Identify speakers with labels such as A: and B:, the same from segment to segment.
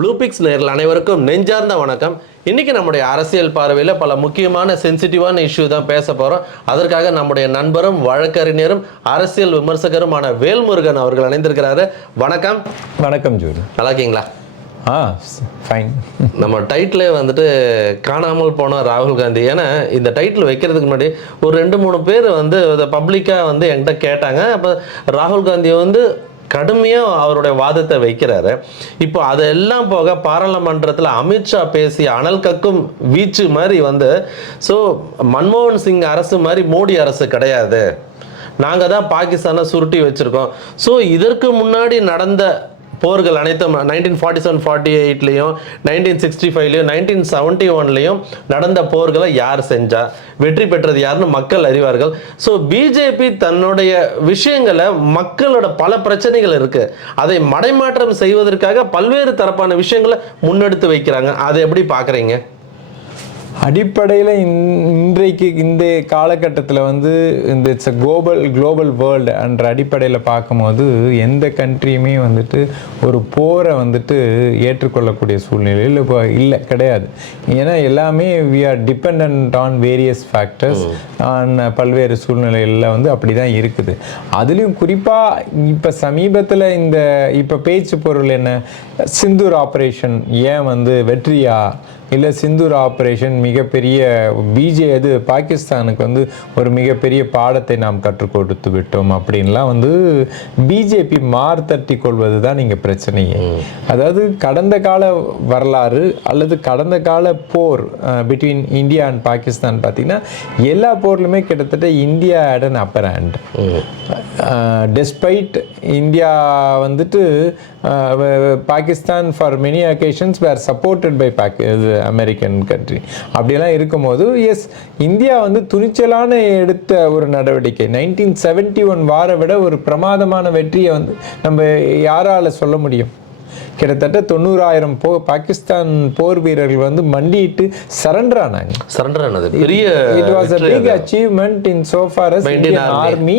A: Blue fix நேரில் அனைவருக்கும் நெஞ்சார்ந்த வணக்கம். இன்னைக்கு நம்முடைய அரசியல் பார்வையில் பல முக்கியமான சென்சிட்டிவான இஷ்யூ தான் பேச போகிறோம் அதற்காக நம்முடைய நண்பரும் வழக்கறிஞரும் அரசியல் விமர்சகருமான வேல்முருகன் அவர்கள் இணைந்திருக்கிறாரு வணக்கம்.
B: வணக்கம் ஜோதி.
A: நல்லா இருக்கீங்களா?
B: ஆ ஃபைன்
A: நம்ம டைட்டிலே வந்துட்டு காணாமல் போன ராகுல் காந்தி. ஏன்னா இந்த டைட்டில் வைக்கிறதுக்கு முன்னாடி ஒரு ரெண்டு மூணு பேர் வந்து பப்ளிக்காக வந்து என்கிட்ட கேட்டாங்க. அப்போ ராகுல் காந்தி வந்து கடுமையாக அவருடைய வாதத்தை வைக்கிறாரு. இப்போ அதெல்லாம் போக பாராளுமன்றத்தில் அமித்ஷா பேசி அனல் கக்கும் வீச்சு மாதிரி வந்து ஸோ மன்மோகன் சிங் அரசு மாதிரி மோடி அரசு கிடையாது. நாங்கள் தான் பாகிஸ்தானை சுருட்டி வச்சுருக்கோம். ஸோ இதற்கு முன்னாடி நடந்த போர்கள் அனைத்தும் நைன்டீன் ஃபார்ட்டி செவன் ஃபார்ட்டி எயிட்லேயும் நைன்டீன் சிக்ஸ்டி ஃபைவ்லையும் நைன்டீன் செவன்ட்டி ஒன்லையும் நடந்த போர்களை யார் செஞ்சா? வெற்றி பெற்றது யாருன்னு மக்கள் அறிவார்கள். ஸோ பிஜேபி தன்னுடைய விஷயங்களை மக்களோட பல பிரச்சனைகள் இருக்கு. அதை மடைமாற்றம் செய்வதற்காக பல்வேறு தரப்பான விஷயங்களை முன்னெடுத்து வைக்கிறாங்க. அதை எப்படி பார்க்குறீங்க?
B: அடிப்படையில் இன்றைக்கு இந்த காலகட்டத்தில் வந்து இந்த it's a global global world என்ற அடிப்படையில் பார்க்கும்போது எந்த கண்ட்ரியுமே வந்துட்டு ஒரு போரை வந்துட்டு ஏற்றுக்கொள்ளக்கூடிய சூழ்நிலையில் இப்போ இல்லை கிடையாது. ஏன்னா எல்லாமே we are depend on various factors on பல்வேறு சூழ்நிலைகளில் வந்து அப்படி தான் இருக்குது. அதுலேயும் குறிப்பாக இப்போ சமீபத்தில் இந்த இப்போ பேச்சு பொருள் என்ன? சிந்தூர் ஆப்ரேஷன் ஏன் வந்து வெற்றியா இல்லை சிந்தூர் ஆப்ரேஷன் மிகப்பெரிய பிஜே இது பாகிஸ்தானுக்கு வந்து ஒரு மிகப்பெரிய பாடத்தை நாம் கற்றுக் கொடுத்து விட்டோம் அப்படின்லாம் வந்து பிஜேபி மார்த்தட்டி கொள்வது தான் இங்கே பிரச்சனையே. அதாவது கடந்த கால வரலாறு அல்லது கடந்த கால போர் பிட்வீன் இந்தியா அண்ட் பாகிஸ்தான் பார்த்தீங்கன்னா எல்லா போர்லையுமே கிட்டத்தட்ட India had an upper hand. Despite India வந்துட்டு Pakistan for many occasions were supported by பாக்கி அமெரிக்கன் கண்ட்ரி அப்படியெல்லாம் இருக்கும்போது எஸ் இந்தியா வந்து துணிச்சலான எடுத்த ஒரு நடவடிக்கை. நைன்டீன் செவன்ட்டி ஒன் வார விட ஒரு பிரமாதமான வெற்றியை வந்து நம்ம யாரால் சொல்ல முடியும்? கிட்டத்தட்ட தொண்ணூறாயிரம் போ பாகிஸ்தான் போர் வீரர்கள் வந்து மண்டியிட்டு சரண்டர் ஆனாங்க.
A: சரண்டர் ஆனது. பெரிய அது.
B: achievement in so far as
A: By
B: Indian
A: Indian
B: army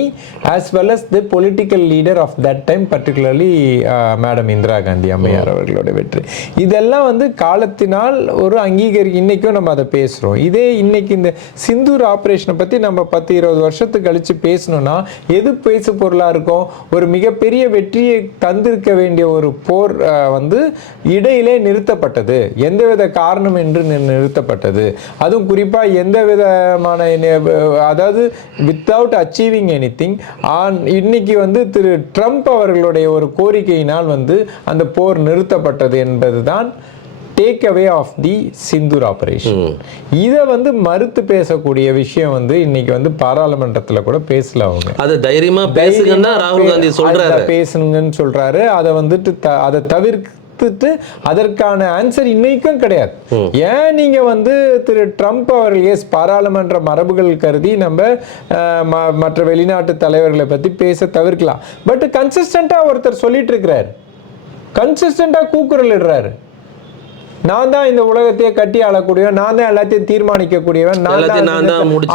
B: as well as the political leader of that time particularly uh, madam Indira Gandhi அம்மையார் அவர்களோட வெற்றி. இதெல்லாம் வந்து காலத்தினால் ஒரு அங்கீகரி இன்னைக்கும் நம்ம அதை பேசுறோம். இதே இன்னைக்கு இந்த சிந்தூர் ஆபரேஷனை பத்தி நம்ம பத்து இருபது வருஷத்துக்கு கழிச்சு பேசணும்னா எது பேசு பொருளா இருக்கும்? ஒரு மிகப்பெரிய வெற்றியை தந்திருக்க வேண்டிய ஒரு போர் வந்து இடையிலே நிறுத்தப்பட்டது. எந்தவித காரணம் என்று நிறுத்தப்பட்டது. அதுவும் குறிப்பாக எந்த விதமான அதாவது without achieving any thing on இன்னைக்கு வந்து திரு ட்ரம்ப் அவர்களுடைய ஒரு கோரிக்கையினால் வந்து அந்த போர் நிறுத்தப்பட்டது என்பதுதான் take away of the Sindoor operation இதை வந்து மறுத்து பேசக்கூடிய விஷயம் வந்து இன்னைக்கு வந்து பாராளுமன்றத்துல கூட பேசல அவங்க.
A: அது தைரியமா பேசுங்கன்னு ராகுல் காந்தி சொல்றாரு.
B: பேசணுங்கன்னு சொல்றாரு. அதை வந்துட்டு அதை தவிர்த்துட்டு அதற்கான ஆன்சர் இன்னைக்கும் கிடையாது. ஏன் நீங்க வந்து திரு ட்ரம்ப் அவர்கள் எஸ் பாராளுமன்ற மரபுகள் கருதி நம்ம மற்ற வெளிநாட்டு தலைவர்களை பத்தி பேச தவிர்க்கலாம். பட் கன்சிஸ்டண்டா ஒருத்தர் சொல்லிட்டு இருக்கிறார். கன்சிஸ்டண்டா கூக்குரல் இடுறாரு. நான் தான் இந்த உலகத்தையே கட்டி ஆளக்கூடியவன் நான் தான் எல்லாத்தையும் தீர்மானிக்கக்கூடியவன் நான் தான்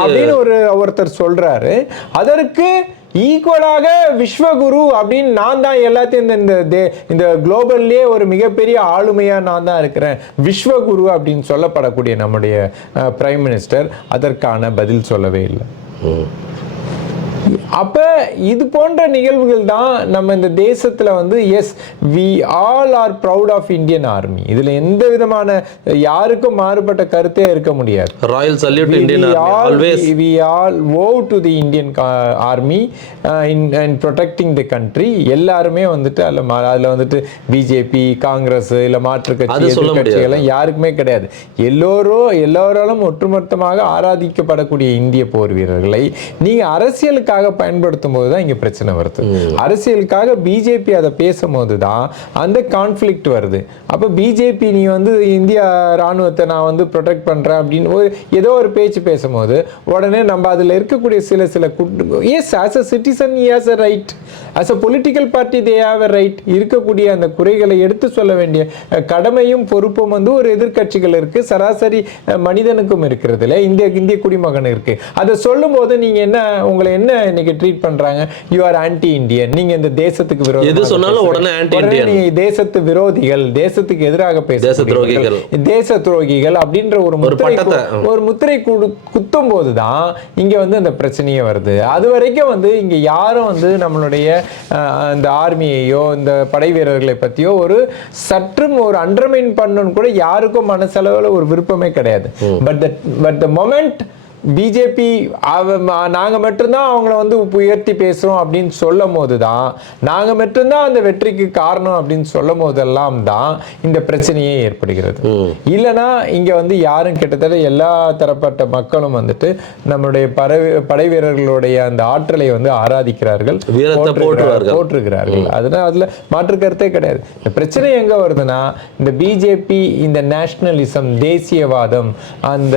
B: அப்படின்னு ஒரு ஒருத்தர் சொல்றாரு. அதற்கு ஈக்குவலாக விஸ்வகுரு அப்படின்னு நான் தான் எல்லாத்தையும் இந்த- இந்த இந்த குளோபல்லே ஒரு மிகப்பெரிய ஆளுமையா நான் தான் இருக்கிறேன். விஸ்வகுரு அப்படின்னு சொல்லப்படக்கூடிய நம்முடைய பிரைம் மினிஸ்டர் அதற்கான பதில் சொல்லவே இல்லை. அப்ப இது போன்ற நிகழ்வுகள் தான் நம்ம இந்த தேசத்துல வந்து as we all are proud of Indian army இதுல எந்த விதமான யாருக்கும் மாறுபட்ட கருத்தே இருக்க முடியாது.
A: Royal salute Indian
B: owe to the Indian ca- army uh, in, in protecting the country. எல்லாருமே வந்துட்டு அதுல அதுல வந்துட்டு பிஜேபி காங்கிரஸ் இல்ல மாற்று கட்சி எல்லாம் யாருக்குமே கிடையாது. எல்லோரும் எல்லோராலும் ஒட்டுமொத்தமாக ஆராதிக்கப்படக்கூடிய இந்திய போர் வீரர்களை நீங்க அரசியலுக்காக பயன்படுத்தும் போது தான் இங்க பிரச்சனை வருது. அரசியலுக்காக பிஜேபி அதை பேசும்போது தான் அந்த கான்ஃப்ளிக்ட் வருது. அப்ப பிஜேபி நீ வந்து இந்திய ராணுவத்தை நான் வந்து ப்ரொடெக்ட் பண்றேன் அப்படின்னு ஒரு ஏதோ ஒரு பேச்சு பேசும்போது உடனே நம்ம அதுல இருக்கக்கூடிய சில சில as as a citizen has a right as a political party they have a right இருக்கக்கூடிய அந்த குறைகளை எடுத்து சொல்ல வேண்டிய கடமையும் பொறுப்பும் வந்து ஒரு எதிர்க்கட்சிகள் இருக்கு. சராசரி மனிதனுக்கும் இருக்கிறதுல இந்திய இந்திய குடிமகன் இருக்கு. அதை சொல்லும் போது நீங்க என்ன உங்களை என்ன இன்னைக்கு இன்னைக்கு ட்ரீட் பண்றாங்க. யூ ஆர் ஆன்டி இந்தியன் நீங்க இந்த தேசத்துக்கு விரோதமாக
A: எது சொன்னாலும். உடனே anti-Indian.
B: உடனே நீங்க தேசத்து விரோதிகள் தேசத்துக்கு எதிராக பேச
A: துரோகிகள்.
B: தேச துரோகிகள் அப்படின்ற ஒரு முத்திரை ஒரு முத்திரை குத்தும் போதுதான் இங்க வந்து அந்த பிரச்சனையே வருது. அது வரைக்கும் வந்து இங்க யாரும் வந்து நம்மளுடைய அஹ், இந்த ஆர்மியையோ இந்த படை வீரர்களை பத்தியோ ஒரு சற்றும் ஒரு அண்டர்மைன் பண்ணணும்னு கூட யாருக்கும் மனசளவுல ஒரு விருப்பமே கிடையாது. But but the moment BJP நாங்க மட்டும்தான் அவங்கள வந்து உயர்த்தி பேசுறோம் அப்படின்னு சொல்லும் போது தான் நாங்க மட்டும்தான் அந்த வெற்றிக்கு காரணம் அப்படின்னு சொல்லும் போதெல்லாம் தான் இந்த பிரச்சனையே ஏற்படுகிறது. இல்லைன்னா இங்க வந்து யாரும் கிட்டத்தட்ட எல்லா தரப்பட்ட மக்களும் வந்துட்டு நம்மளுடைய படை படை வீரர்களுடைய அந்த ஆற்றலை வந்து ஆராதிக்கிறார்கள். போற்றுகிறார்கள். அதனால அதுல மாற்று கருத்தே கிடையாது. இந்த பிரச்சனை எங்க வருதுன்னா இந்த பிஜேபி இந்த நேஷனலிசம் தேசியவாதம் அந்த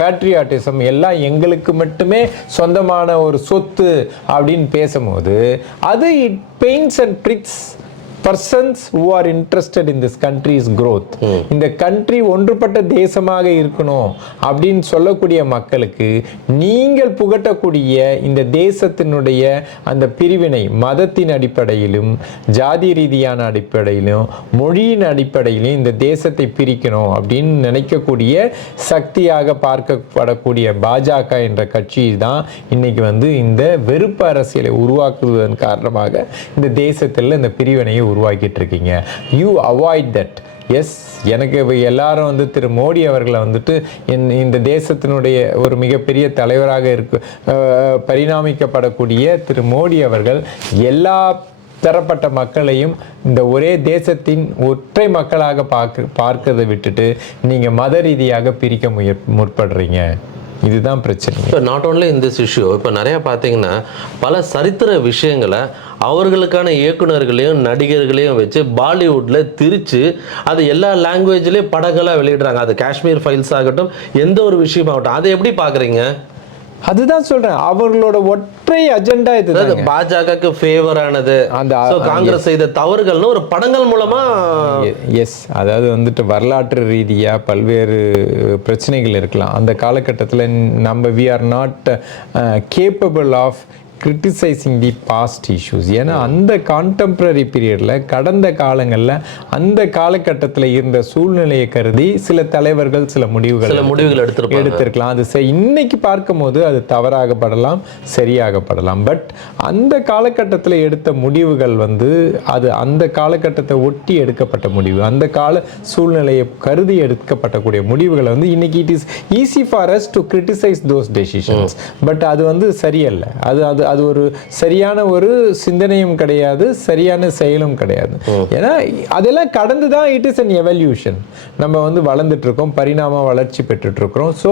B: பேட்ரியாட்டிசம் எல்லாம் எங்களுக்கு மட்டுமே சொந்தமான ஒரு சொத்து அப்படின்னு பேசும்போது அது it pains and pricks persons who are interested in this country's growth. இந்த கண்ட்ரி ஒன்றுபட்ட தேசமாக இருக்கணும் அப்படின்னு சொல்லக்கூடிய மக்களுக்கு நீங்கள் புகட்டக்கூடிய இந்த தேசத்தினுடைய அந்த பிரிவினை மதத்தின் அடிப்படையிலும் ஜாதி ரீதியான அடிப்படையிலும் மொழியின் அடிப்படையிலும் இந்த தேசத்தை பிரிக்கணும் அப்படின்னு நினைக்கக்கூடிய சக்தியாக பார்க்கப்படக்கூடிய பாஜக என்ற கட்சி தான் இன்னைக்கு வந்து இந்த வெறுப்பு அரசியலை உருவாக்குவதன் காரணமாக இந்த தேசத்தில் இந்த பிரிவினையை உருவாக்கிட்டு இருக்கீங்க யூ அவாய்ட் தட் எஸ் எனக்கு இப்ப எல்லாரும் வந்து திரு மோடி அவர்களை வந்துட்டு என் இந்த தேசத்தினுடைய ஒரு மிகப்பெரிய தலைவராக இருக்கு பரிணாமிக்கப்படக்கூடிய திரு மோடி அவர்கள் எல்லா தரப்பட்ட மக்களையும் இந்த ஒரே தேசத்தின் ஒற்றை மக்களாக பார்க்க பார்க்கறதை விட்டுட்டு நீங்கள் மத ரீதியாக பிரிக்க முய முற்படுறீங்க. இதுதான் பிரச்சனை.
A: இப்போ not only in this issue இப்போ நிறையா பார்த்தீங்கன்னா பல சரித்திர விஷயங்களை அவர்களுக்கான இயக்குனர்களையும் நடிகர்களையும் வச்சு பாலிவுட்டில் திரிச்சு அது எல்லா லாங்குவேஜ்லேயும் படங்களாக வெளியிடுறாங்க. அது காஷ்மீர் ஃபைல்ஸ் ஆகட்டும் எந்த ஒரு விஷயமாகட்டும். அதை எப்படி பார்க்குறீங்க?
B: அதுதான் சொல்றேன். அவர்களோட ஒற்றை அஜெண்டா இதுதான்
A: அதாவது பாஜகவுக்கு ஃபேவர் ஆனது.
B: அந்த-
A: காங்கிரஸ் செய்த தவறுகள்னு ஒரு படங்கள் மூலமா
B: எஸ் அதாவது வந்துட்டு வரலாற்று ரீதியாக பல்வேறு பிரச்சனைகள் இருக்கலாம். அந்த காலகட்டத்தில் நம்ம we are not capable of criticising the past issues ஏன்னா அந்த கான்டெம்பரரி பீரியடில் கடந்த காலங்களில் அந்த காலகட்டத்தில் இருந்த சூழ்நிலையை கருதி சில தலைவர்கள் சில முடிவுகள்
A: சில முடிவுகள் எடுத்திருப்பாங்க.
B: எடுத்திருக்கலாம். அது இன்னைக்கு பார்க்கும்போது அது தவறாகப்படலாம் சரியாகப்படலாம். பட் அந்த காலகட்டத்தில் எடுத்த முடிவுகள் வந்து அது அந்த காலகட்டத்தை ஒட்டி எடுக்கப்பட்ட முடிவு. அந்த கால சூழ்நிலையை கருதி எடுக்கப்பட்டக்கூடிய முடிவுகளை வந்து இன்னைக்கு it is easy for us to criticise those decisions but அது வந்து சரியல்ல. அது அது அது ஒரு சரியான ஒரு சிந்தனையும் கிடையாது சரியான செயலும் கிடையாது. ஏன்னா அதெல்லாம் கடந்து தான் இட் இஸ் அன் எவல்யூஷன் நம்ம வந்து வளர்ந்துட்டு இருக்கோம் பரிணாம வளர்ச்சி பெற்றுட்டு இருக்கிறோம் ஸோ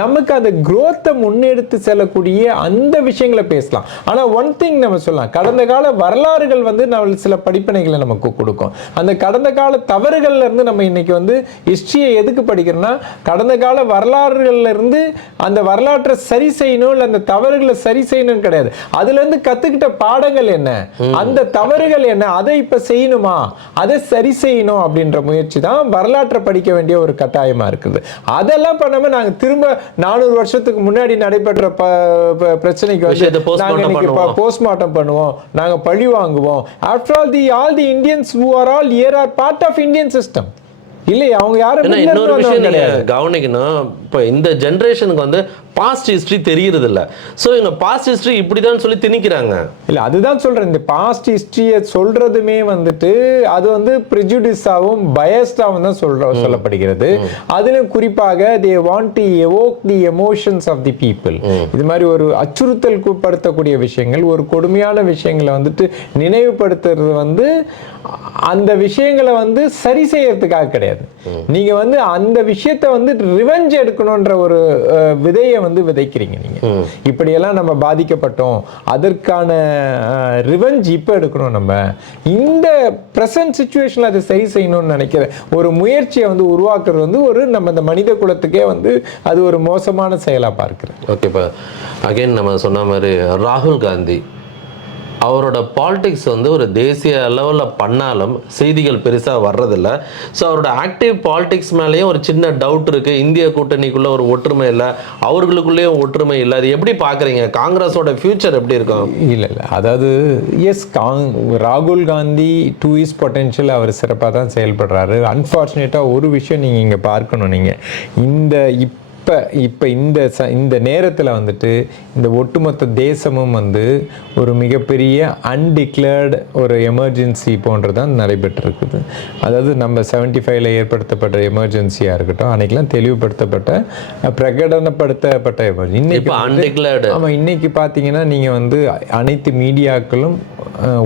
B: நமக்கு அந்த growth-அ முன்னெடுத்து செல்லக்கூடிய அந்த விஷயங்களை பேசலாம். ஆனா ஒன் திங் நம்ம சொல்லலாம். கடந்த கால வரலாறுகள் வந்து நம்ம சில படிப்பினைகளை நமக்கு கொடுக்கும். அந்த கடந்த கால தவறுகள்ல இருந்து நம்ம இன்னைக்கு வந்து ஹிஸ்டரியை எதுக்கு படிக்கிறோம்னா கடந்த கால வரலாறுகள்ல இருந்து அந்த வரலாற்றை சரி செய்யணும் இல்லை அந்த தவறுகளை சரி செய்யணும்னு கிடையாது. அதுல இருந்து கத்துக்கிட்ட பாடங்கள் என்ன? அந்த தவறுகள் என்ன? அதை இப்ப செய்யணுமா? அதை சரி செய்யணும் அப்படின்ற முயற்சி தான் வரலாற்றை படிக்க வேண்டிய ஒரு கட்டாயமா இருக்குது. அதெல்லாம் பண்ணாம நாங்க திரும்ப நானூறு வருஷத்துக்கு முன்னாடி நடைபெற்ற ப- பிரச்சனைக்கு வந்து நாங்க
A: postmortem
B: இன்னைக்கு. போஸ்ட்மார்ட்டம் பண்ணுவோம். நாங்க பழி வாங்குவோம். After all the all the Indians who are all here are part of Indian system இல்லை அவங்க யாரும்
A: இன்னொரு விஷயம்
B: கிடையாது.
A: கவனிக்கணும். இப்போ இந்த ஜென்ரேஷனுக்கு வந்து பாஸ்ட் ஹிஸ்டரி தெரியறது இல்ல ஸோ இவங்க பாஸ்ட் ஹிஸ்டரி இப்படிதான் சொல்லி திணிக்கிறாங்க.
B: இல்ல அதுதான் சொல்றேன். இந்த பாஸ்ட் ஹிஸ்டரியை சொல்றதுமே வந்துட்டு அது வந்து ப்ரிஜுடிஸாவும் பயஸ்டாவும் தான் சொல்ற சொல்லப்படுகிறது. அதிலும் குறிப்பாக they want to evoke the emotions of the people இது மாதிரி ஒரு அச்சுறுத்தல் படுத்தக்கூடிய விஷயங்கள் ஒரு கொடுமையான விஷயங்களை வந்துட்டு நினைவுபடுத்துறது வந்து அந்த விஷயங்களை வந்து சரி செய்யறதுக்காக கிடையாது. நீங்க வந்து அந்த விஷயத்தை வந்து ரிவெஞ்ச் எடுக்கணும்ன்ற ஒரு விதையை வந்து விதைக்கிறீங்க நீங்க. இப்படியெல்லாம் நம்ம பாதிக்கப்பட்டோம். அதற்கான ரிவெஞ்ச் இப்போ எடுக்கணும் நம்ம. இந்த ப்ரெசன்ட் சுச்சுவேஷனில் அதை சரி செய்யணும்னு நினைக்கிற ஒரு முயற்சியை வந்து உருவாக்குறது வந்து ஒரு நம்ம இந்த மனித குலத்துக்கே வந்து அது ஒரு மோசமான செயலாக பார்க்கிறேன்
A: ஓகே இப்போ அகைன் நம்ம சொன்ன மாதிரி ராகுல் காந்தி அவரோட பாலிடிக்ஸ் வந்து ஒரு தேசிய லெவலில் பண்ணாலும் செய்திகள் பெருசாக வர்றதில்ல. ஸோ அவரோட ஆக்டிவ் பாலிடிக்ஸ் மேலேயும் ஒரு சின்ன டவுட் இருக்குது இந்திய கூட்டணிக்குள்ளே ஒரு ஒற்றுமை இல்லை. அவர்களுக்குள்ளேயும் ஒற்றுமை இல்லை. அது எப்படி பார்க்குறீங்க? காங்கிரஸோட ஃபியூச்சர் எப்படி இருக்கும்?
B: இல்லை இல்லை. அதாவது எஸ் காங் ராகுல் காந்தி டூ இஸ் பொட்டென்ஷியல் அவர் சிறப்பாக தான் செயல்படுறாரு. அன்ஃபார்ச்சுனேட்டாக ஒரு விஷயம் நீங்கள் இங்கே பார்க்கணும் நீங்கள் இந்த இப்போ இப்போ இந்த ச இந்த நேரத்தில் வந்துட்டு இந்த ஒட்டுமொத்த தேசமும் வந்து ஒரு மிகப்பெரிய அன்டிக்ளேர்டு ஒரு எமர்ஜென்சி போன்றதான் நடைபெற்றிருக்குது. அதாவது நம்ம செவன்டி ஃபைவ்ல ஏற்படுத்தப்பட்ட எமர்ஜென்சியாக இருக்கட்டும் அன்னைக்கெல்லாம் தெளிவுபடுத்தப்பட்ட பிரகடனப்படுத்தப்பட்ட எமர்ஜென்சி இன்னைக்கு
A: இப்போ அன்டிக்ளேர்டு
B: ஆமாம் இன்னைக்கு பார்த்தீங்கன்னா நீங்கள் வந்து அனைத்து மீடியாக்களும்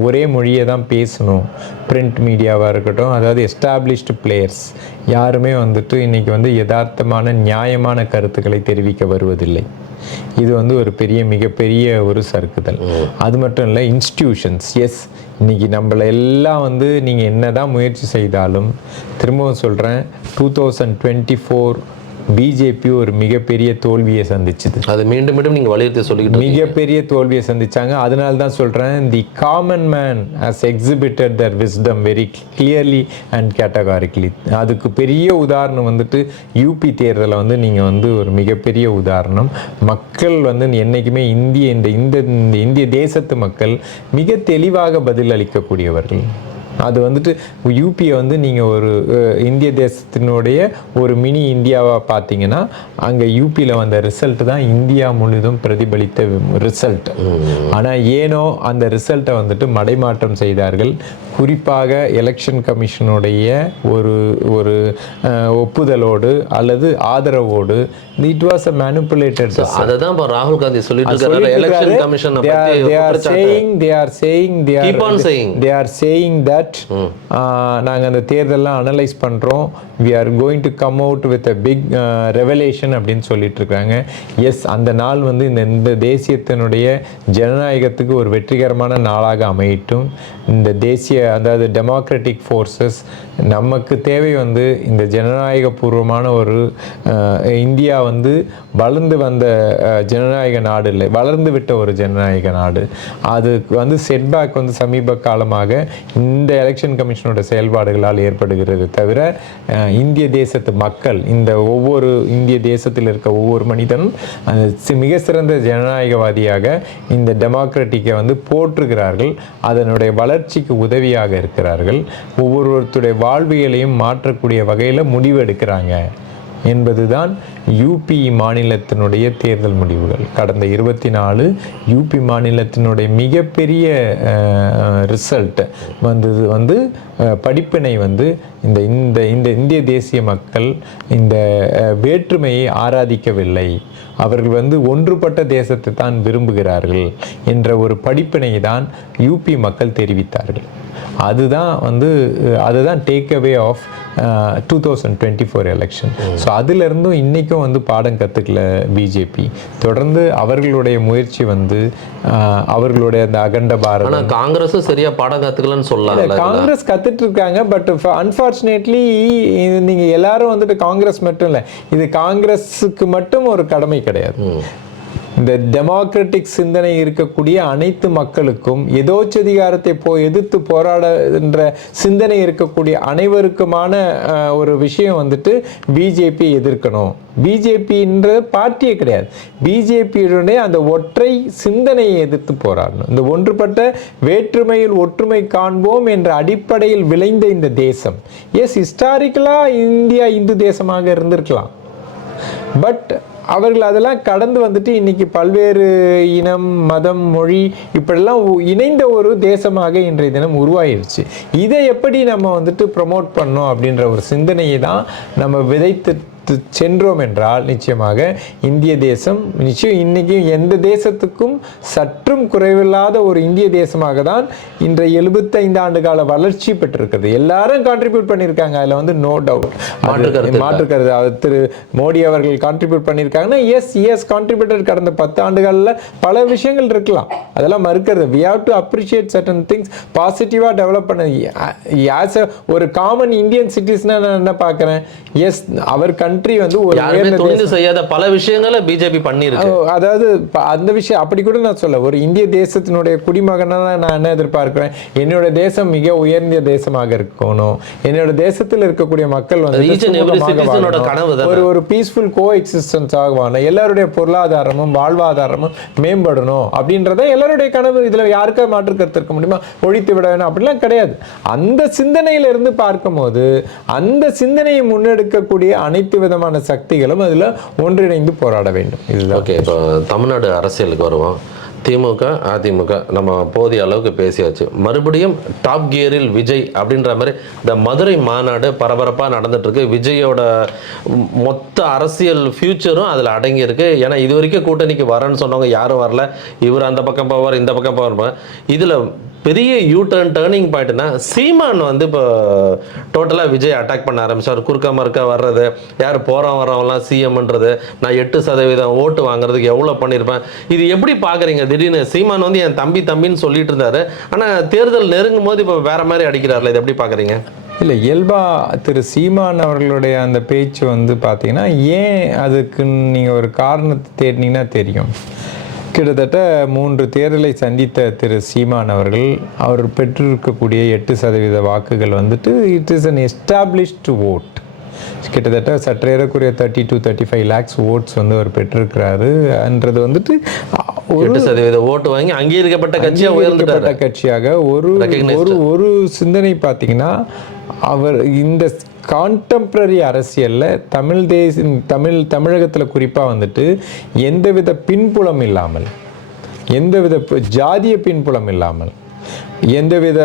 B: ஒரே மொழியை தான் பேசணும். பிரிண்ட் மீடியாவாக இருக்கட்டும் அதாவது எஸ்டாப்ளிஷ்டு பிளேயர்ஸ் யாருமே வந்துட்டு இன்னைக்கு வந்து யதார்த்தமான நியாயமான கருத்துக்களை தெரிவிக்க வருவதில்லை. இது வந்து ஒரு பெரிய மிகப்பெரிய ஒரு சறுக்குதல். அது மட்டும் இல்லை இன்ஸ்டிடியூஷன்ஸ் எஸ் இன்னைக்கு நம்மளை எல்லாம் வந்து நீங்கள் என்னதான் முயற்சி செய்தாலும் திரும்பவும் சொல்கிறேன் two thousand twenty four BJP ஒரு மிகப்பெரிய தோல்வியை சந்திச்சுது.
A: அது மீண்டும் மீண்டும் நீங்கள் வலியுறுத்தி சொல்லிக்கிட்டு.
B: மிகப்பெரிய தோல்வியை சந்திச்சாங்க. அதனால தான் சொல்றேன் the common man has exhibited their wisdom very clearly and categorically அதுக்கு பெரிய உதாரணம் வந்துட்டு யூபி தேர்தலில் வந்து நீங்கள் வந்து ஒரு மிகப்பெரிய உதாரணம். மக்கள் வந்து என்னைக்குமே இந்திய இந்த இந்த இந்த இந்திய தேசத்து மக்கள் மிக தெளிவாக பதில் அளிக்கக்கூடியவர்கள் அது வந்துட்டு யூபியை வந்து நீங்கள் ஒரு இந்திய தேசத்தினுடைய ஒரு மினி இந்தியாவாக பார்த்தீங்கன்னா அங்கே யூபியில் வந்த ரிசல்ட் தான் இந்தியா முழுதும் பிரதிபலித்த ரிசல்ட் ஆனால் ஏனோ அந்த ரிசல்ட்டை வந்துட்டு மடைமாற்றம் செய்தார்கள். குறிப்பாக எலெக்ஷன் கமிஷனுடைய ஒரு ஒரு ஒப்புதலோடு அல்லது ஆதரவோடு இட் வாஸ் அ மேனுப்புலேட்டட்
A: அதை தான் இப்போ ராகுல் காந்தி சொல்லிட்டு இருக்காரு. எலெக்ஷன் கமிஷனை பற்றி
B: they are
A: குற்றச்சாட்டு.
B: saying they are saying they are that uh, நாங்கள் அந்த தேர்தலெலாம் அனலைஸ் பண்ணுறோம் we are going to come out with a big revelation அப்படின்னு சொல்லிட்டு இருக்காங்க. எஸ் அந்த நாள் வந்து இந்த இந்த தேசியத்தினுடைய ஜனநாயகத்துக்கு ஒரு வெற்றிகரமான நாளாக அமையட்டும். இந்த தேசிய அதாவது டெமோக்ராட்டிக் ஃபோர்ஸஸ் நமக்கு தேவை வந்து இந்த ஜனநாயக பூர்வமான ஒரு இந்தியா வந்து வளர்ந்து வந்த ஜனநாயக நாடு இல்லை. வளர்ந்து விட்ட ஒரு ஜனநாயக நாடு. அதுக்கு வந்து செட்பேக் வந்து சமீப காலமாக இந்த எலெக்ஷன் கமிஷனோட செயல்பாடுகளால் ஏற்படுகிறது தவிர இந்திய தேசத்து மக்கள் இந்த ஒவ்வொரு இந்திய தேசத்தில் இருக்க ஒவ்வொரு மனிதனும் சி- மிக சிறந்த ஜனநாயகவாதியாக இந்த டெமோக்ராட்டிக்கை வந்து போற்றுகிறார்கள். அதனுடைய வளர்ச்சிக்கு உதவியாக இருக்கிறார்கள். ஒவ்வொருவருடைய வாழ்வியலையும் மாற்றக்கூடிய வகையில் முடிவு எடுக்கிறாங்க. என்பதுதான் யூபி மாநிலத்தினுடைய தேர்தல் முடிவுகள். கடந்த இருபத்தி நாலு யூபி மாநிலத்தினுடைய மிகப்பெரிய ரிசல்ட் வந்தது வந்து படிப்பினை வந்து இந்த இந்த இந்த இந்திய தேசிய மக்கள் இந்த வேற்றுமையை ஆராதிக்கவில்லை. அவர்கள் வந்து ஒன்றுபட்ட தேசத்தை தான் விரும்புகிறார்கள் என்ற ஒரு படிப்பினை தான் யூபி மக்கள் தெரிவித்தார்கள். அதுதான் வந்து அதுதான் take away of two thousand twenty four election so அதுலேருந்தும் இன்றைக்கும் வந்து பாடம் கற்றுக்கல பிஜேபி தொடர்ந்து அவர்களுடைய முயற்சி வந்து அவர்களுடைய அந்த அகண்ட பாரதம்.
A: ஆனா காங்கிரஸும் சரியா பாடம் கத்துக்கலன்னு சொல்லலாம்ல
B: காங்கிரஸ் கத்துட்டு இருக்காங்க பட் அன்பார்ச்சுனேட்லி நீங்க எல்லாரும் வந்துட்டு காங்கிரஸ் மட்டும் இல்லை இது காங்கிரஸுக்கு மட்டும் ஒரு கடமை கிடையாது. இந்த டெமோக்ராட்டிக் சிந்தனை இருக்கக்கூடிய அனைத்து மக்களுக்கும் எதோச்சதிகாரத்தை போ எதிர்த்து போராடுகின்ற சிந்தனை இருக்கக்கூடிய அனைவருக்குமான ஒரு விஷயம் வந்துட்டு பிஜேபி எதிர்க்கணும். பிஜேபின்ற பார்ட்டியே கிடையாது. பிஜேபியுடைய அந்த ஒற்றை சிந்தனையை எதிர்த்து போராடணும். இந்த ஒன்றுபட்ட வேற்றுமையில் ஒற்றுமை காண்போம் என்ற அடிப்படையில் விளைந்த இந்த தேசம். எஸ் ஹிஸ்டாரிக்கலாக இந்தியா இந்து தேசமாக இருந்திருக்கலாம். பட் அவர்கள் அதெல்லாம் கடந்து வந்துட்டு இன்னைக்கு பல்வேறு இனம் மதம் மொழி இப்படிலாம் உ- இணைந்த ஒரு தேசமாக இன்றைய தினம் உருவாயிருச்சு. இதை எப்படி நம்ம வந்துட்டு ப்ரமோட் பண்ணோம் அப்படின்ற ஒரு சிந்தனையை தான் நம்ம விதைத்து சென்றோம் என்றால் நிச்சயமாக இந்திய தேசம் நிச்சயம் இன்னைக்கு எந்த தேசத்துக்கும் சற்றும் குறைவில்லாத ஒரு இந்திய தேசமாக தான் இன்றைய எழுபத்தைந்து ஆண்டு கால வளர்ச்சி பெற்றிருக்கிறது. எல்லாரும் கான்ட்ரிபியூட் பண்ணியிருக்காங்க. அதில் வந்து நோ டவுட்
A: மாற்று
B: அவர் திரு மோடி அவர்கள் கான்ட்ரிபியூட் பண்ணியிருக்காங்கன்னா எஸ் எஸ் கான்ட்ரிபியூட்டட் கடந்த பத்து ஆண்டுகளில் பல விஷயங்கள் இருக்கலாம். அதெல்லாம் மறுக்கிறது. We have to appreciate certain things பாசிட்டிவாக டெவலப் பண்ண ஆஸ் ஒரு காமன் இந்தியன் சிட்டிஸ்னா நான் என்ன பார்க்குறேன்? எஸ் அவர் கண் கண்ட்ரி வந்து ஒரு
A: துணிந்து செய்யாத பல விஷயங்களை பிஜேபி பண்ணியிருக்கு.
B: ஓ, அதாவது அந்த விஷயம் அப்படி கூட நான் சொல்ல ஒரு இந்திய தேசத்தினுடைய குடிமகனாக நான் என்ன எதிர்பார்க்கிறேன்? என்னோட தேசம் மிக உயர்ந்த தேசமாக இருக்கணும். என்னோட தேசத்தில் இருக்கக்கூடிய மக்கள் வந்து. ஒரு ஒரு பீஸ்ஃபுல் கோ எக்ஸிஸ்டன்ஸ் ஆகணும் எல்லாருடைய பொருளாதாரமும் வாழ்வாதாரமும் மேம்படணும். அப்படின்றத எல்லாருடைய கனவு இதுல யாருக்கா மாற்று கருத்து இருக்க முடியுமா? ஒழித்து விட வேணும். அப்படிலாம் கிடையாது. அந்த சிந்தனையில இருந்து பார்க்கும்போது அந்த சிந்தனையை முன்னெடுக்கக்கூடிய அனைத்து விதமான சக்திகளும் அதில் ஒன்றிணைந்து போராட வேண்டும். இதுதான்.
A: ஓகே இப்போ தமிழ்நாடு அரசியலுக்கு வருவோம். திமுக அதிமுக நம்ம போதிய அளவுக்கு பேசியாச்சு. மறுபடியும் டாப் கியரில் விஜய் அப்படின்ற மாதிரி இந்த மதுரை மாநாடு பரபரப்பாக நடந்துட்டுருக்கு. விஜயோட மொத்த அரசியல் ஃபியூச்சரும் அதில் அடங்கியிருக்கு. ஏன்னா இது வரைக்கும் கூட்டணிக்கு வரேன்னு சொன்னவங்க யாரும் வரல. இவர் அந்த பக்கம் போவார் இந்த பக்கம் போவார். இதில் பெரிய யூ டர்ன் டேர்னிங் பாயிண்ட்னா சீமான் வந்து இப்போ டோட்டலாக விஜய் அட்டாக் பண்ண ஆரம்பிச்சார். குறுக்க மறுக்க வர்றது யார் போகிறோம் வரவங்களாம் சிஎம்ன்றது நான் எட்டு சதவீதம் ஓட்டு வாங்குறதுக்கு எவ்வளோ பண்ணியிருப்பேன் இது எப்படி பார்க்குறீங்க திடீர்னு சீமான் வந்து என் தம்பி தம்பின்னு சொல்லிட்டு இருந்தாரு. ஆனால் தேர்தல் நெருங்கும் போது இப்போ வேற மாதிரி அடிக்கிறார்ல இது எப்படி பார்க்குறீங்க
B: இல்லை இயல்பா திரு சீமான் அவர்களுடைய அந்த பேச்சு வந்து பார்த்தீங்கன்னா ஏன் அதுக்கு நீங்கள் ஒரு காரணத்தை தேடினீங்கன்னா தெரியும். கிட்டத்தட்ட மூன்று தேர்தலை சந்தித்த திரு சீமான் அவர்கள் அவர் பெற்றிருக்கக்கூடிய எட்டு சதவீத வாக்குகள் வந்துட்டு it is an established vote கிட்டத்தட்ட சற்றேறக்குரிய thirty two thirty five lakhs votes வந்து அவர் பெற்றிருக்கிறாருன்றது வந்துட்டு
A: எட்டு சதவீத ஓட்டு வாங்கி அங்கீகரிக்கப்பட்ட கட்சியாக
B: அங்கீகரிக்கப்பட்ட கட்சியாக ஒரு. ஒரு ஒரு சிந்தனை பார்த்தீங்கன்னா அவர் இந்த கான்டெம்பரரி அரசியல்ல தமிழ் தேச தமிழ் தமிழகத்துல குறிப்பா வந்துட்டு எந்தவித பின்புலம் இல்லாமல் எந்தவித ஜாதிய பின்புலம் இல்லாமல் எந்தவித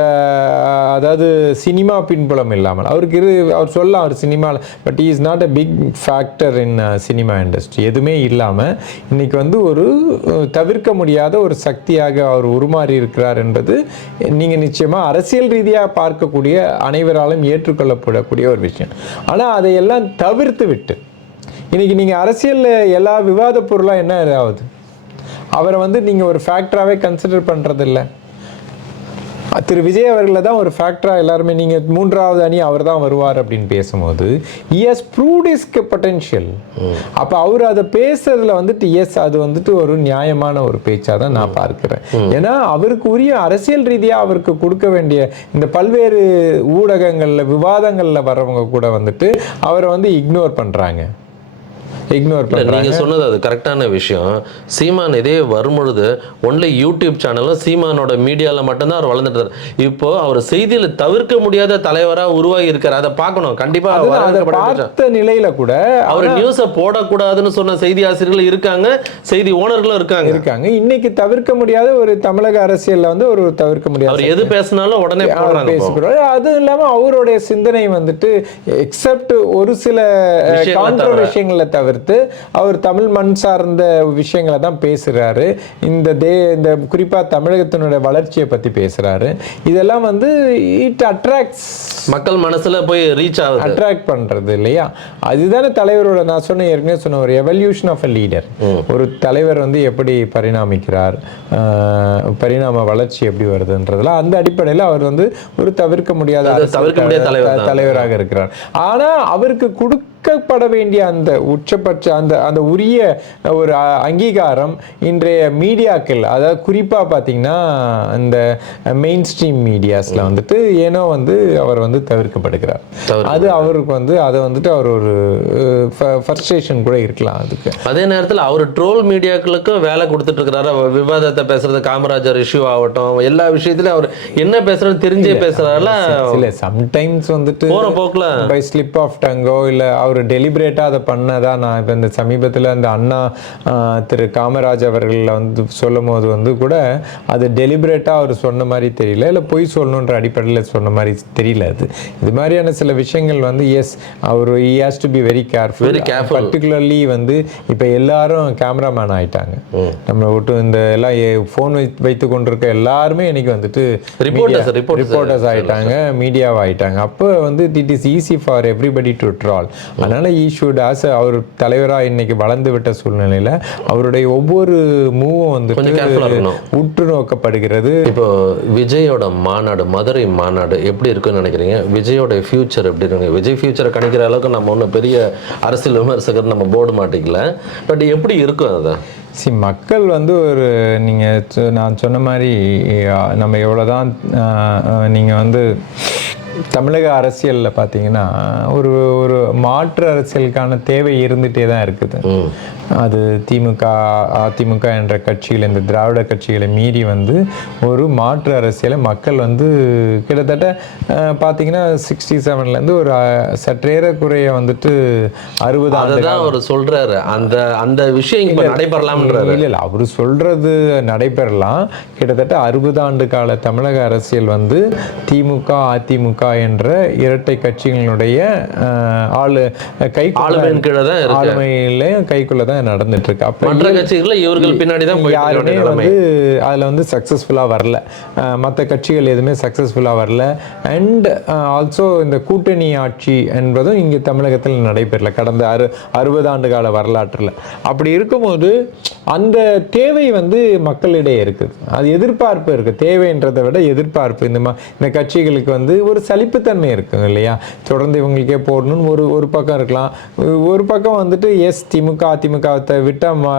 B: அதாவது சினிமா பின்புலம் இல்லாமல். அவருக்கு இரு அவர் சொல்லலாம் அவர் சினிமாவில் but is not a big factor in cinema industry எதுவுமே இல்லாமல் இன்றைக்கி வந்து ஒரு தவிர்க்க முடியாத ஒரு சக்தியாக அவர் உருமாறி இருக்கிறார் என்பது நீங்கள் நிச்சயமாக அரசியல் ரீதியாக பார்க்கக்கூடிய அனைவராலும் ஏற்றுக்கொள்ளப்படக்கூடிய ஒரு விஷயம். ஆனால் அதையெல்லாம் தவிர்த்து விட்டு இன்றைக்கி நீங்கள் அரசியலில் எல்லா விவாத பொருளாக என்ன ஆகுது? அவரை வந்து நீங்கள் ஒரு ஃபேக்டராகவே கன்சிடர் பண்ணுறதில்ல திரு விஜய் அவர்களை தான் ஒரு ஃபேக்டரா எல்லாருமே நீங்க மூன்றாவது அணி அவர் தான் வருவார் அப்படின்னு பேசும்போது எஸ் ப்ரூட் இஸ் பொட்டென்ஷியல் அப்ப அவர் அதை பேசுறதுல வந்துட்டு எஸ் அது வந்துட்டு ஒரு நியாயமான ஒரு பேச்சா தான் நான் பார்க்கிறேன். ஏன்னா அவருக்கு உரிய அரசியல் ரீதியா அவருக்கு கொடுக்க வேண்டிய இந்த பல்வேறு ஊடகங்கள்ல விவாதங்கள்ல வர்றவங்க கூட வந்துட்டு அவரை வந்து இக்னோர் பண்றாங்க. இக்னோர்
A: இல்ல
B: பண்றாங்க.
A: நீங்க சொன்னது அது கரெக்டான விஷயம். சீமான் இதே வரும்பொழுது ஒன்லி யூடியூப் சேனலும் சீமானோட மீடியால மட்டும்தான் அவர் வளர்ந்துட்டார் இப்போ அவர் செய்தியில தவிர்க்க முடியாத தலைவரா உருவாகி இருக்காரு. அதை பார்க்கணும். கண்டிப்பா
B: அதுதான் அதை
A: வரவேற்கப்பட விஷயம்.
B: பார்த்த நிலையில கூட
A: அவர் நியூஸை போடக்கூடாதுன்னு சொன்ன செய்தி ஆசிரியர்கள் இருக்காங்க. செய்தி ஓனர்களும் இருக்காங்க.
B: இருக்காங்க. இன்னைக்கு தவிர்க்க முடியாத ஒரு தமிழக அரசியல்ல வந்து ஒரு தவிர்க்க முடியாத
A: அவர் எது பேசினாலும் உடனே.
B: பேசுகிறார் அதுவும் இல்லாம அவருடைய சிந்தனை வந்துட்டு எக்ஸப்ட் ஒரு சில
A: விஷயங்களை
B: கான்ட்ர
A: தவிர.
B: விஷயங்களை தவிர்த்து அவர் தமிழ் மண் சார்ந்த விஷயங்களை தான் பேசுறாரு. இந்த தே இந்த குறிப்பா தமிழகத்தினுடைய வளர்ச்சியை பத்தி பேசுறாரு. இதெல்லாம் வந்து இட் அட்ராக்ட்ஸ்
A: மக்கள் மனசுல போய் ரீச் ஆகுது.
B: அட்ராக்ட் பண்றது இல்லையா? அதுதானே தலைவரோட நான் சொன்ன ஏற்கனவே சொன்ன ஒரு எவல்யூஷன் ஆஃப் அ லீடர் ஒரு தலைவர் வந்து எப்படி பரிணாமிக்கிறார் பரிணாம வளர்ச்சி எப்படி வருதுன்றதுல அந்த அடிப்படையில் அவர் வந்து ஒரு தவிர்க்க முடியாத
A: தவிர்க்க முடியாத.
B: தலைவராக இருக்கிறார். ஆனா அவருக்கு கொடுக்கப்பட வேண்டிய அந்த உச்சபட்ச அந்த அந்த உரிய ஒரு அங்கீகாரம் இன்றைய மீடியாக்கள் அதாவது குறிப்பா பார்த்தீங்கன்னா இந்த மெயின் ஸ்ட்ரீம் மீடியாஸ்ல வந்துட்டு ஏனோ வந்து அவர் வந்து தவிர்க்கப்படுகிறார்.
A: தவிர்க்க
B: அது அவருக்கு வந்து அதை வந்துட்டு அவர் ஒரு ஃபர்ஸ்ட்ரேஷன் கூட இருக்கலாம் அதுக்கு.
A: அதே நேரத்துல அவர் ட்ரோல் மீடியாக்களுக்கும் வேலை கொடுத்துட்டு இருக்கிறாரு விவாதத்தை பேசுறது காமராஜர் இஷ்யூ ஆகட்டும் எல்லா விஷயத்திலும் அவர் என்ன பேசுறதுன்னு தெரிஞ்சே பேசுறாருல
B: இல்ல சம்டைம்ஸ் வந்துட்டு
A: போற போக்குல.
B: பை ஸ்லிப் ஆஃப் டங்கோ இல்ல அவர் டெலிபரேட்டா அதை பண்ணதா நான் இப்ப இந்த சமீபத்துல அந்த அண்ணா திரு காமராஜ் அவர்கள் வந்து சொல்லும் போது வந்து கூட அது டெலிபரேட்டா அவர் சொன்ன மாதிரி தெரியல. இல்ல பொய் சொல்லணுன்ற அடிப்படையில் சொன்ன மாதிரி தெரியல அது. இது மாதிரியான சில விஷயங்கள் வந்து எஸ் அவர் he has to be very careful.
A: Very careful.
B: Particularly வந்து இப்போ எல்லாரும் கேமராமேன் ஆயிட்டாங்க. நம்ம விட்டு இந்த எல்லாம் ஃபோன் வைத்து கொண்டிருக்க எல்லாருமே இன்னைக்கு வந்துட்டு. ரிப்போர்ட்டர்ஸ் ஆயிட்டாங்க. மீடியாவா ஆயிட்டாங்க. அப்போ வந்து it is easy for everybody to troll அதனால ஈ ஷுட் ஆஸ் அவர் தலைவராக இன்னைக்கு வளர்ந்து விட்ட சூழ்நிலையில அவருடைய ஒவ்வொரு மூவும்
A: இருக்கணும்.
B: உற்று நோக்கப்படுகிறது.
A: இப்போ விஜயோட மாநாடு மதுரை மாநாடு எப்படி இருக்குன்னு நினைக்கிறீங்க? விஜயோட ஃபியூச்சர் எப்படி இருக்கு விஜய் ஃபியூச்சரை கணிக்கிற அளவுக்கு நம்ம ஒன்றும் பெரிய அரசியல் விமர்சகர் நம்ம போர்டு மாட்டிக்கல. பட் எப்படி இருக்கும் அது?
B: சி மக்கள் வந்து ஒரு நீங்கள் நான் சொன்ன மாதிரி நம்ம எவ்வளோதான் நீங்கள் வந்து தமிழக அரசியலில் பார்த்தீங்கன்னா ஒரு ஒரு மாற்று அரசியலுக்கான தேவை இருந்துகிட்டே தான் இருக்குது. அது திமுக அதிமுக என்ற கட்சிகள் இந்த திராவிட கட்சிகளை மீறி வந்து ஒரு மாற்று அரசியலை மக்கள் வந்து கிட்டத்தட்ட பார்த்தீங்கன்னா சிக்ஸ்டி செவன்லேருந்து ஒரு சற்றேறக்குறைய வந்துட்டு அறுபது ஆண்டு
A: அதுதான் அவர் சொல்றாரு. அந்த அந்த விஷயம் இப்ப நடைபெறலாம்ன்றாரு.
B: இல்ல இல்ல. அவர் சொல்றது நடைபெறலாம். கிட்டத்தட்ட அறுபது ஆண்டு கால தமிழக அரசியல் வந்து திமுக அதிமுக என்ற இரட்டை கட்சிகளுடைய அஹ், ஆளு கை
A: ஆளுமையின் கீழே தான் இருக்கு.
B: ஆளுமையிலையும் கைக்குள்ள தான் நடந்துட்டு இருக்கு அப்ப
A: மற்ற கட்சிகள்ல இவர்கள் பின்னாடி தான்
B: யாருமே வந்து அதில் வந்து சக்ஸஸ்ஃபுல்லாக வரல. மற்ற கட்சிகள் எதுவுமே சக்ஸஸ்ஃபுல்லாக வரல. அண்ட் ஆல்சோ இந்த கூட்டணி ஆட்சி என்பதும் இங்கே தமிழகத்தில் நடைபெறல. கடந்த அறு அறுபது ஆண்டு கால வரலாற்றில். அப்படி இருக்கும்போது அந்த தேவை வந்து மக்களிடையே இருக்குது. அது எதிர்பார்ப்பு இருக்குது தேவைன்றதை விட எதிர்பார்ப்பு. இந்த மா இந்த கட்சிகளுக்கு வந்து ஒரு சலிப்புத்தன்மை இருக்கும் இல்லையா? தொடர்ந்து இவங்களுக்கே போடணும்னு ஒரு ஒரு பக்கம் இருக்கலாம். ஒரு பக்கம் வந்துட்டு எஸ் திமுக அதிமுகவை விட்டால் மா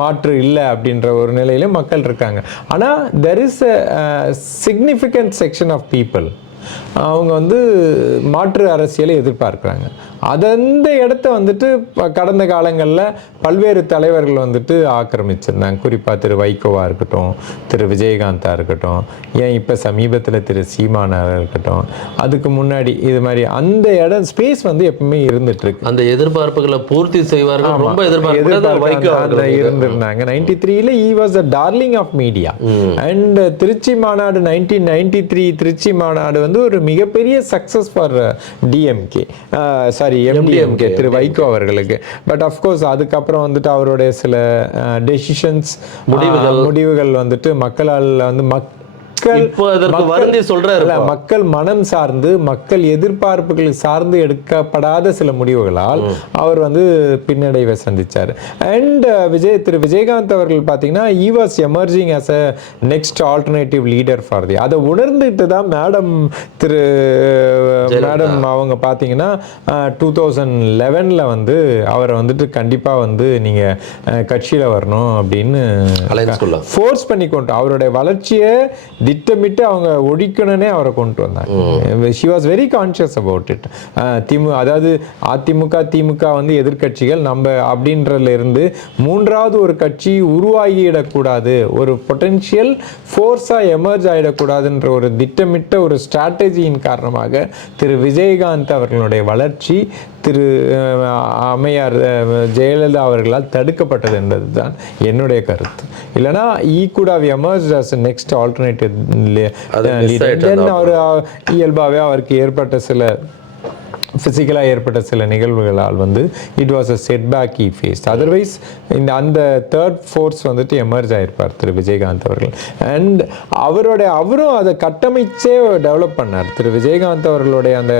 B: மாற்று இல்லை அப்படின்ற ஒரு நிலையில் மக்கள் இருக்காங்க. ஆனால் there is a significant section of people அவங்க வந்து மாற்று அரசியலை எதிர்பார்க்குறாங்க. அந்த இடத்த வந்துட்டு கடந்த காலங்களில் பல்வேறு தலைவர்கள் வந்துட்டு ஆக்கிரமிச்சிருந்தாங்க. குறிப்பாக திரு வைகோவா இருக்கட்டும் திரு விஜயகாந்தா இருக்கட்டும் ஏன் இப்போ சமீபத்தில் திரு சீமானாக இருக்கட்டும் அதுக்கு முன்னாடி இது மாதிரி அந்த இடம் ஸ்பேஸ் வந்து எப்பவுமே இருந்துட்டு இருக்கு
A: அந்த எதிர்பார்ப்புகளை பூர்த்தி செய்வார்கள். ரொம்ப எதிர்பார்ப்பு.
B: இருந்திருந்தாங்க. நைன்டி த்ரீல he was a darling of media and Trichy மாநாடு நைன்டீன் நைன்டி த்ரீ திருச்சி மாநாடு வந்து ஒரு மிகப்பெரிய success for DMK sorry MDMK Thiru Vaiko அவர்களுக்கு. பட் அஃப்கோர்ஸ் அதுக்கப்புறம் வந்துட்டு அவருடைய சில டெசிஷன்ஸ் முடிவுகள். முடிவுகள் வந்துட்டு மக்களால் வந்து மக்கள்
A: இப்போ அதற்கு வருந்தி சொல்றாரு
B: மக்கள் மனம் சார்ந்து மக்கள் எதிர்பார்ப்புகள் சார்ந்து எடுக்கப்படாத சில முடிவுகளால் அவர் வந்து பின்னடைவை சந்திச்சார். அண்ட் விஜய் திரு விஜயகாந்த் அவர்கள் பார்த்தீங்கன்னா he was emerging as a next alternative leader for the அதை உணர்ந்துட்டு தான் மேடம் திரு மேடம் அவங்க பார்த்தீங்கன்னா டூ தௌசண்ட் லெவனில் வந்து அவரை வந்துட்டு கண்டிப்பாக வந்து நீங்கள் கட்சியில் வரணும் அப்படின்னு ஃபோர்ஸ் பண்ணி கொண்டு அவருடைய வளர்ச்சியை திட்டமிட்டு அவங்க ஒழிக்கணும்னே அவரை கொண்டு வந்தாங்க. She was very conscious about it திமு அதாவது அதிமுக திமுக வந்து எதிர்க்கட்சிகள் நம்ம அப்படின்றதுல இருந்து மூன்றாவது ஒரு கட்சி உருவாகிடக்கூடாது. ஒரு பொட்டென்ஷியல் ஃபோர்ஸாக எமர்ஜ் ஆகிடக்கூடாதுன்ற ஒரு திட்டமிட்ட ஒரு ஸ்ட்ராட்டஜியின் காரணமாக திரு. விஜயகாந்த் அவர்களுடைய வளர்ச்சி திரு அம்மையார் அஹ், ஜெயலலிதா அவர்களால் தடுக்கப்பட்டது என்பது தான் என்னுடைய கருத்து. இல்லைனா he could have emerge as next alternative அவர் இயல்பாகவே அவருக்கு ஏற்பட்ட சில ஃபிசிக்கலாக ஏற்பட்ட சில நிகழ்வுகளால் வந்து it was a setback he face otherwise இந்த அந்த தேர்ட் ஃபோர்ஸ் வந்துட்டு எமர்ஜ் ஆயிருப்பார் திரு விஜயகாந்த் அவர்கள். அண்ட் அவருடைய அவரும் அதை கட்டமைச்சே டெவலப் பண்ணார். திரு விஜயகாந்த் அவர்களுடைய அந்த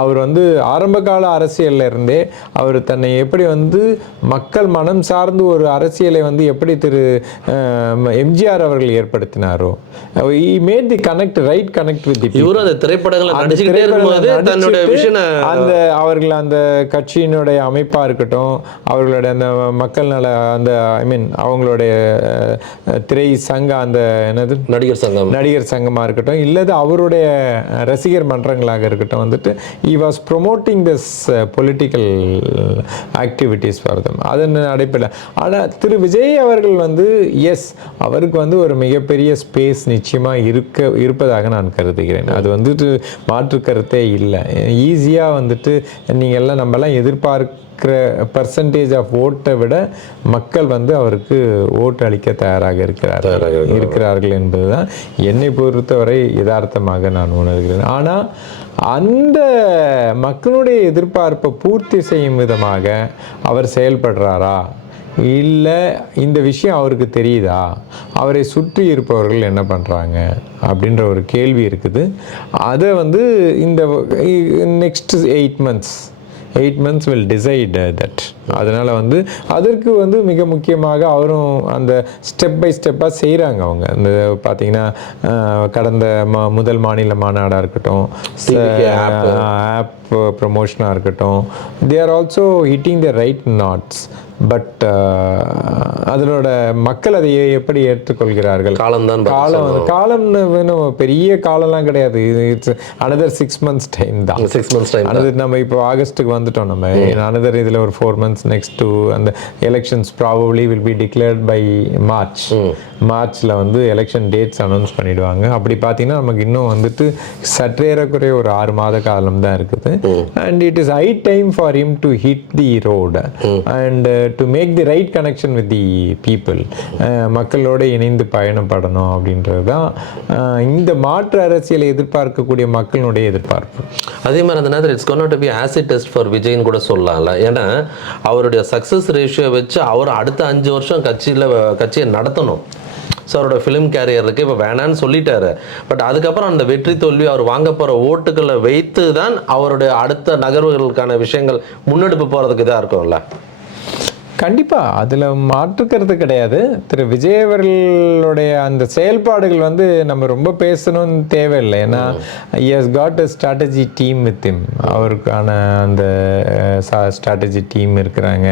B: அவர் வந்து ஆரம்ப கால அரசியல்ல இருந்தே அவர் தன்னை எப்படி வந்து மக்கள் மனம் சார்ந்து ஒரு அரசியலை வந்து எப்படி திரு எம்ஜிஆர் அவர்கள் ஏற்படுத்தினாரோ he made the connect right connect with
A: இவரும் அந்த திரைப்படங்களை நடிச்சுக்கிட்டே இருக்கும்போது விஷனை
B: அந்த அவர்கள் அந்த கட்சியினுடைய அமைப்பா இருக்கட்டும் அவர்களுடைய அந்த மக்கள் நல அந்த ஐ மீன் அவங்களுடைய திரை சங்க அந்த என்னது?
A: நடிகர் சங்கம்.
B: நடிகர் சங்கமாக இருக்கட்டும் இல்லது அவருடைய ரசிகர் மன்றங்களாக இருக்கட்டும் வந்துட்டு he was promoting this political activities for them அதன் அடிப்படையில். ஆனால் திரு விஜய் அவர்கள் வந்து எஸ் அவருக்கு வந்து ஒரு மிகப்பெரிய ஸ்பேஸ் நிச்சயமாக இருக்க இருப்பதாக நான் கருதுகிறேன். அது வந்துட்டு மாற்று கருத்தே இல்லை. ஈஸியாக வந்துட்டு நீங்கள் எல்லாம் நம்மலாம் எதிர்பார்க்க இருக்கிற பர்சன்டேஜ் ஆஃப் ஓட்டை விட மக்கள் வந்து அவருக்கு ஓட்டு அளிக்க தயாராக இருக்கிறார்கள். இருக்கிறார்கள். என்பதுதான் என்னை பொறுத்தவரை யதார்த்தமாக நான் உணர்கிறேன். ஆனால் அந்த மக்களுடைய எதிர்பார்ப்பை பூர்த்தி செய்யும் விதமாக அவர் செயல்படுறாரா? இல்லை இந்த விஷயம் அவருக்கு தெரியுதா? அவரை சுற்றி இருப்பவர்கள் என்ன பண்ணுறாங்க அப்படின்ற ஒரு கேள்வி இருக்குது. அதை வந்து இந்த next eight months eight months will decide that அதனால் வந்து அதற்கு வந்து மிக முக்கியமாக அவரும் அந்த ஸ்டெப் பை ஸ்டெப்பாக செய்கிறாங்க அவங்க. அந்த பார்த்தீங்கன்னா கடந்த ம முதல் மாநில மாநாடாக இருக்கட்டும். ஆப் ப்ரொமோஷனாக இருக்கட்டும் they are also hitting the right notes but அதனோட மக்கள் அதை எப்படி ஏற்றுக்கொள்கிறார்கள்?
A: காலம்தான் பதில்
B: காலம் காலம்னு வேணும். பெரிய காலம்லாம் கிடையாது. It's another six months time தான்.
A: சிக்ஸ் மந்த்ஸ் டைம்
B: அனதர் நம்ம இப்போ ஆகஸ்ட்டுக்கு வந்துட்டோம் நம்ம. அனதர் இதில் ஒரு ஃபோர் மந்த்ஸ் நெக்ஸ்ட் டு அந்த elections probably will be declared by March மார்ச்சில் வந்து எலெக்ஷன் டேட்ஸ் அனௌன்ஸ் பண்ணிடுவாங்க. அப்படி பார்த்தீங்கன்னா நமக்கு இன்னும் வந்துட்டு சற்றேறக்குறைய ஒரு ஆறு மாத காலம் தான் இருக்குது. And it is high time for him to hit the road and to make the right connection with the people மக்களோட இணைந்து பயணப்படணும் அப்படின்றது தான் அஹ், இந்த மாற்று அரசியலை எதிர்பார்க்கக்கூடிய மக்களுடைய எதிர்பார்ப்பு.
A: அதே மாதிரி அந்த நேரத்தில் it's gonna be acid test for விஜய்னு கூட சொல்லலாம்ல. ஏன்னா அவருடைய சக்ஸஸ் ரேஷியோ வச்சு அவர் அடுத்த அஞ்சு வருஷம் கட்சியில் கட்சியை நடத்தணும். ஸோ அவரோட ஃபிலிம் கேரியர் இப்போ வேணான்னு சொல்லிட்டாரு. பட் அதுக்கப்புறம் அந்த வெற்றி தோல்வி அவர் வாங்க போகிற ஓட்டுகளை வைத்து தான் அவருடைய அடுத்த நகர்வுகளுக்கான விஷயங்கள் முன்னெடுப்பு போகிறதுக்கு இதாக இருக்கும்ல.
B: கண்டிப்பா. அதுல மாற்றுக்கிறது கிடையாது. திரு விஜய் அவர்களுடைய அந்த செயல்பாடுகள் வந்து நம்ம ரொம்ப பேசணும்னு தேவையில்லை. ஏன்னா he's got a strategy team with him. அவருக்கான அந்த ஸ்ட்ராட்டஜி டீம் இருக்கிறாங்க.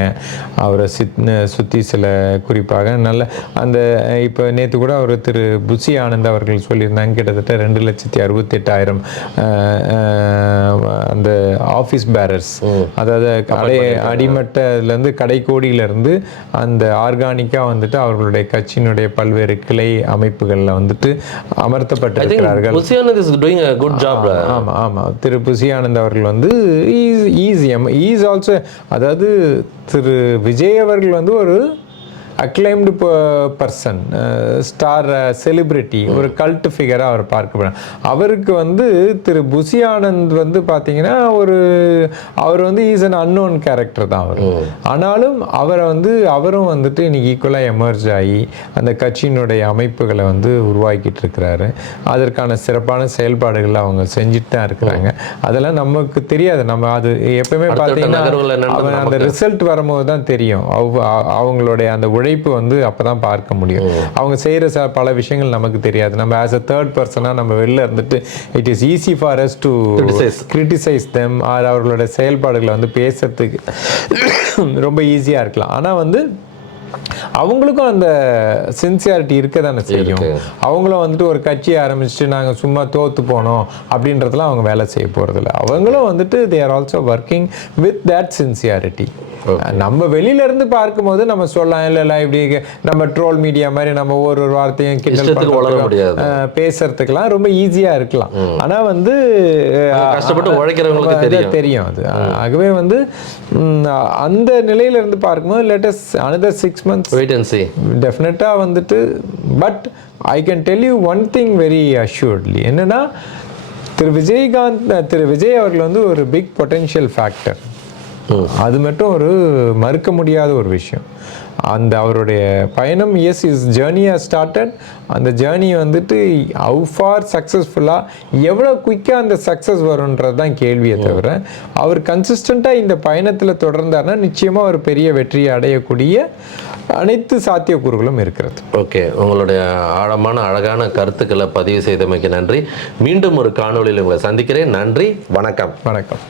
B: அவரை சித் சுற்றி சில குறிப்பாக நல்ல அந்த இப்போ நேற்று கூட அவர் திரு புசி ஆனந்த் அவர்கள் சொல்லியிருந்தாங்க. கிட்டத்தட்ட ரெண்டு லட்சத்தி அறுபத்தெட்டாயிரம் அந்த ஆஃபீஸ் பேரர்ஸ் அதாவது கடை அடிமட்டத்துலேருந்து கடைக்கோடியிலேருந்து அந்த ஆர்கானிக்காக வந்துட்டு அவர்களுடைய கட்சியினுடைய பல்வேறு கிளை அமைப்புகளில் வந்துட்டு அமர்த்தப்பட்டிருக்கிறார்கள்.
A: புசியானந்த் குட் ஜாப்
B: ஆமா ஆமா. திரு புசி ஆனந்த் அவர்கள் வந்து ஈஸி ஈஸ் ஆல்சோ அதாவது திரு விஜய் அவர்கள் வந்து ஒரு அக்ளைம்டு பர்சன் ஸ்டார் செலிபிரிட்டி ஒரு கல்ட் ஃபிகராக அவர் பார்க்கப்படுறார் அவருக்கு வந்து திரு. புசி ஆனந்த் வந்து பார்த்தீங்கன்னா ஒரு அவர் வந்து ஈஸ் அன் அன்னோன் கேரக்டர் தான் அவர். ஆனாலும் அவரை வந்து அவரும் வந்துட்டு இன்னைக்கு ஈக்குவலாக எமர்ஜ் ஆகி அந்த கட்சியினுடைய அமைப்புகளை வந்து உருவாக்கிட்டு இருக்கிறாரு. அதற்கான சிறப்பான செயல்பாடுகளை அவங்க செஞ்சுட்டு தான் இருக்கிறாங்க. அதெல்லாம் நமக்கு தெரியாது. நம்ம அது எப்பவுமே பார்த்தீங்கன்னா அந்த ரிசல்ட் வரும்போது தான் தெரியும். அவங்களுடைய அந்த உழைப்பு வந்து அப்பதான் பார்க்க முடியும். அவங்க செய்யற ச பல விஷயங்கள் நமக்கு தெரியாது. நம்ம ஆஸ் அ தேர்ட் பர்சனா நம்ம வெளில இருந்துட்டு it is easy for us to. Criticise them or அவர்களுடைய செயல்பாடுகளை வந்து பேசுறதுக்கு ரொம்ப ஈஸியா இருக்கலாம். ஆனா வந்து அவங்களுக்கும் அந்த சின்சியாரிட்டி இருக்க தானே செய்யும். அவங்களும் வந்துட்டு ஒரு கட்சியை ஆரம்பிச்சுட்டு நாங்கள் சும்மா தோத்து போனோம் அப்படின்றதுலாம் அவங்க வேலை செய்ய போகிறதில்ல அவங்களும் வந்துட்டு they are also working with that sincerity நம்ம வெளியில இருந்து பார்க்கும்போது நம்ம சொல்லலாம் இல்லை இல்லை இப்படி நம்ம ட்ரோல் மீடியா மாதிரி நம்ம ஒரு ஒரு வார்த்தையும் கிண்டல் பேசுறதுக்கெல்லாம் ரொம்ப ஈஸியா இருக்கலாம். ஆனா வந்து
A: கஷ்டப்பட்டு உழைக்கிறவங்களுக்கு தெரியும்.
B: தெரியும் அது. ஆகவே வந்து அந்த நிலையில இருந்து பார்க்கும்போது latest another six months
A: wait and see
B: டெஃபினட்டாக வந்துட்டு but I can tell you one thing very assuredly என்னன்னா திரு விஜயகாந்த் திரு விஜய் அவர்கள் வந்து ஒரு பிக் பொட்டென்ஷியல் ஃபேக்டர் அது மட்டும் ஒரு மறுக்க முடியாத ஒரு விஷயம். அந்த அவருடைய பயணம் எஸ் இஸ் ஜேர்னி ஸ்டார்டட் அந்த ஜேர்னி வந்துட்டு ஹவு ஃபார் சக்ஸஸ்ஃபுல்லாக எவ்வளோ குயிக்காக அந்த சக்ஸஸ் வரும்ன்றது தான் கேள்வியை தவிர அவர் கன்சிஸ்டண்ட்டாக இந்த பயணத்தில் தொடர்ந்தார்னா நிச்சயமாக ஒரு பெரிய வெற்றியை அடையக்கூடிய அனைத்து சாத்தியக்கூறுகளும் இருக்கிறது.
A: ஓகே உங்களுடைய ஆழமான அழகான கருத்துக்களை பதிவு செய்தமைக்கு நன்றி. மீண்டும் ஒரு காணொளியில் உங்களை சந்திக்கிறேன். நன்றி வணக்கம்.
B: வணக்கம்.